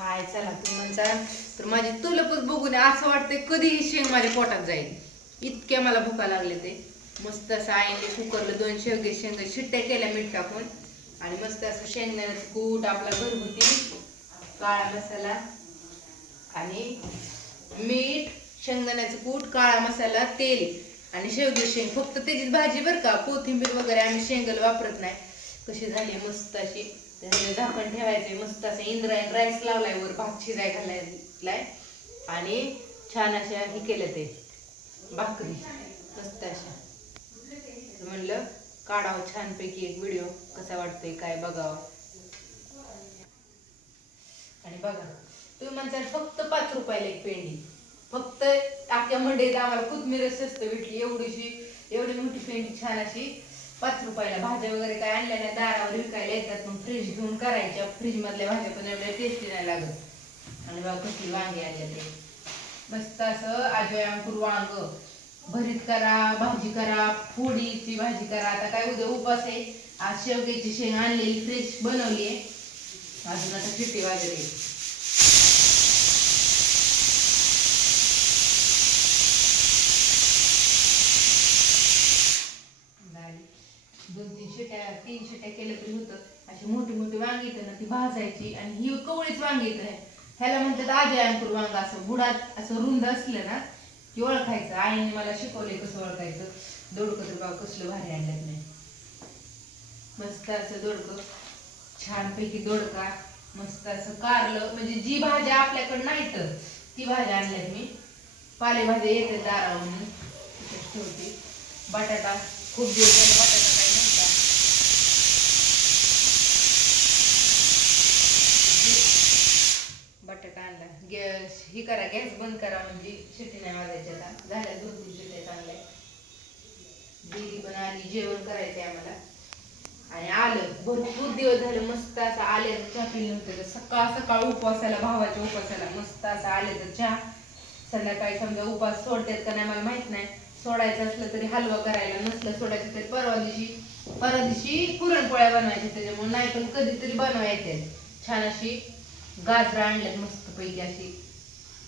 हाय चला तू म्हणता तर माझी तुलपच बघून असं वाटतंय कधी ही शेंग माझ्या पोटात जाईल. इतक्या मला भुका लागले ते. मस्त असं आईने कुकरला दोन शेवगे शेंग शिट्ट्या केल्या मीठ टाकून. आणि मस्त असं शेंगदाण्याचं कूट आपला घरगुती काळा मसाला आणि मीठ शेंगदाण्याचं कूट काळा मसाला तेल आणि शेवगे शेंग. फक्त त्याचीच भाजी बरं का? कोथिंबीर वगैरे आम्ही शेंगल वापरत नाही. कशी झाली मस्त अशी. त्याच्यावर झाकण ठेवायचे मस्त असं इंद्रायण राईस लावलाय वर भात शिजाय घालायलाय. आणि छान अशा हे केलं ते भाकरी मस्त अशा. म्हणलं काढावं छानपैकी एक व्हिडिओ कसा वाटतोय काय बघावं. आणि बघा तुम्ही म्हणता फक्त पाच रुपयाला एक पेंडी. फक्त आख्या मंडईत आम्हाला कोथमीर स्वस्त भेटली एवढीशी एवढी मोठी पेंडी छान अशी. पाच रुपयाला भाज्या वगैरे काय आणल्या नाही दारावर विकायला येतात मग फ्रीज घेऊन करायच्या. फ्रीज मधल्या भाज्या पण एवढ्या टेस्टी नाही लागत. आणि बाबा कसली वांगे आणले ते. मस्त असं आजोयांपूर वांग. भरीत करा भाजी करा फोडीची भाजी करा. आता काय उद्या उपास आहे. आज शेवग्याची शेंग आणलेली फ्रेश बनवली आहे. अजून आता शिट्टी वाजली झाली. दोन तीन शिट्या तीन शिट्या केलं तरी होतं. अशी मोठी मोठी वांगी येतं ना ती भाजायची. आणि ही कवळीच वांगी येत. नाही ह्याला म्हणतात आजयांपूर वांग. असं बुडात असं रुंद असलं ना की ओळखायचं. आईने मला शिकवले कसं ओळखायचं. दोडकं तर बाबा कसलं भारी आणलं नाही मस्त असं दोडकं. छानपैकी दोडका. मस्त असं कारलं. म्हणजे जी भाज्या आपल्याकडे नाही तर ती भाज्या आणल्यात मी. पालेभाज्या येते दारावरून. ठेवते. बटाटा खूप दिवस झाले बटाटा काही नव्हता बटाटा आणला गॅस ही करा गॅस बंद करा म्हणजे शिटी नाही वाजायची आता. झाल्या दोन तीन शिट्या चांगल्या. दिली पण आली जेवण करायचंय आम्हाला. आणि आलं भरपूर दिवस झाले मस्त असं आले चहा पिलं तर सकाळ सकाळ उपवासाला भावाच्या उपवासाला मस्त असं तर चहा. संध्याकाळी समजा उपास सोडतात का नाही मला माहीत नाही. सोडायचं असलं तरी हलवा करायला नसलं सोडायचं तरी परवा दिवशी परवा दिवशी पुरणपोळ्या बनवायच्या त्याच्यामुळे नाही पण कधीतरी बनवायचे छान अशी गाजरं आणल्यात मस्त पैकी अशी.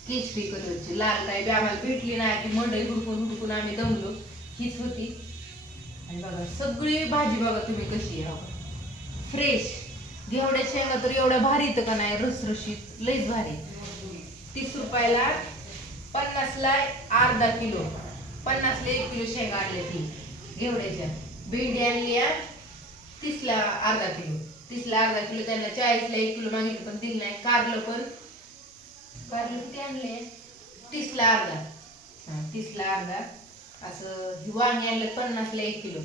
केशरी कलरची लाल काय बी आम्हाला भेटली नाही. ती मंडई हुडकून हुडकून आम्ही दमलो. हीच होती. आणि बघा सगळी भाजी बघा तुम्ही कशी आहे. फ्रेश एवढ्या शेंगा तर एवढ्या भारी तर का नाही? रसरशीत. लईच भारी तीस रुपयाला पन्नासला अर्धा किलो. पन्नासला एक किलो शेंगा आणल्या ती. घेवड्याच्या. भेंडी आणली तीसला अर्धा किलो. तीसला अर्धा किलो त्यांना चाळीसला एक किलो मागितलं पण दिलं नाही. कारलं पण. कारलं किती आणले? तीसला अर्धा. हा, तीसला अर्धा. असं ही वांगी आणलं पन्नासला एक किलो.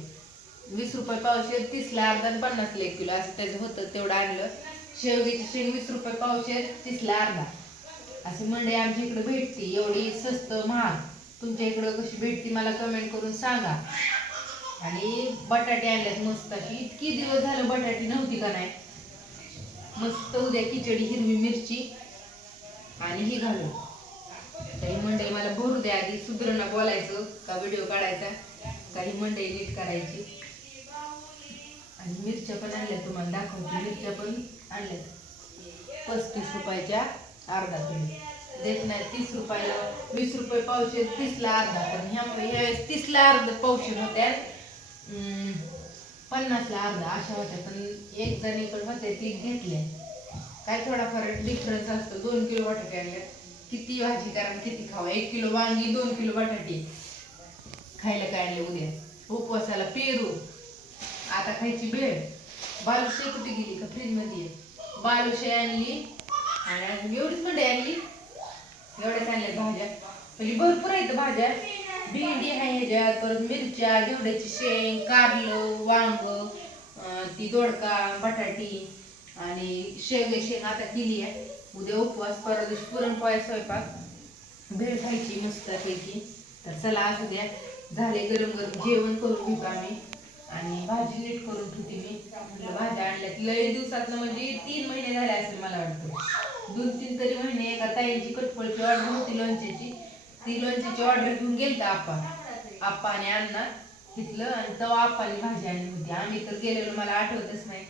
वीस रुपये पावशेर तीसला अर्धा पन्नासला एक किलो. असं त्याचं होतं तेवढं आणलं. शेवग्याची शेंग वीस रुपये पावशेर तीसला अर्धा. अशी मंडई आमच्या इकडे भेटते. एवढी स्वस्त महाग. तुमच्या इकडं कशी भेटते मला कमेंट करून सांगा. आणि बटाटे आणल्यात मस्त. अशी इतकी दिवस झालं बटाटी नव्हती का नाही? मस्त उद्या खिचडी हिरवी मिरची आणि ही घालू काही मंडई मला भरू द्या आधी सुधरणा बोलायचं का व्हिडिओ काढायचा? काही मंडई नीट करायची. आणि मिरच्या पण आणल्यात तुम्हाला दाखवते. मिरच्या पण आणल्यात. पस्तीस रुपयाच्या अर्धा किलो. देत नाही तीस रुपयाला. वीस रुपये पावशेर तीसला अर्धा. पण ह्या ह्यावेळेस तीसला अर्धा पावशेर होत्या. पन्नासला अर्धा अशा होत्या. पण एक जणीकडे होते ती घेतल्या काय थोडाफार डिफरन्स असतो. दोन किलो बटाटे आणले. किती भाजी करा किती खावा. एक किलो वांगी दोन किलो बटाटे. खायला काय आणले उद्या? उपवासाला पेरू. आता खायची भेळ बालुशाही कुठे गेली? का फ्रीजमध्ये बालुशे बालुशाही आणली. आणि एवढीच मध्ये आणली. एवढ्याच आणल्या भाज्या. म्हणजे भरपूर आहेत भाज्या. भेंडी आहे ह्याच्यात परत मिरच्या घेवड्याची शेंग कारलं वांग ती दोडका बटाटी आणि शेंग शेंग आता केली आहे. उद्या उपवास परवा दिवशी पुरणपोळ्या स्वयंपाक. भेळ खायची मस्त पैकी. तर चला असू द्या झाले गरम गरम जेवण करून घेतो आम्ही. आणि भाजी नीट करून ठेवते मी. म्हटलं भाज्या आणल्यात लय दिवसात म्हणजे तीन महिने झाले असेल मला वाटतं. दोन तीन तरी महिने एका ताईंची कटपळची ऑर्डर होती लोणच्याची. ती लोणच्याची ऑर्डर घेऊन गेलता आप्पा. आप्पा आणि अण्णा तिथलं आणि तवा आप्पाने भाजी आणली होती. आम्ही तर गेलेलो मला आठवतच नाही.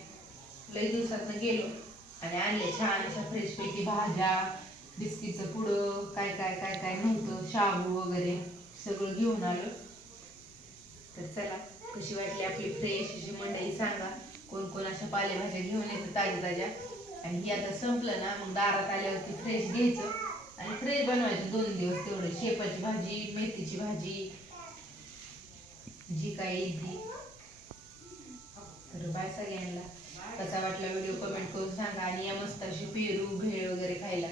लई दिवसात गेलो. आणि आणले छान अशा फ्रेश पैकी भाज्या बिस्किटचं पुडं काय काय काय काय नव्हतं शाबू वगैरे सगळं घेऊन आलो. तर चला कशी वाटली आपली फ्रेश अशी मंडळी सांगा. कोण कोण अशा पालेभाज्या घेऊन येतं ताज्या ताज्या. आणि ही आता संपलं ना मग दारात आल्यावरती फ्रेश घ्यायचं. आणि फ्रेश बनवायचं दोन दिवस तेवढं. शेपाची भाजी मेथीची भाजी जी काय येईल ती. तर बाय सगळ्यांना. कसा वाटला व्हिडिओ कमेंट करून सांगा आणि या मस्त अशी पेरू भेळ वगैरे खायला.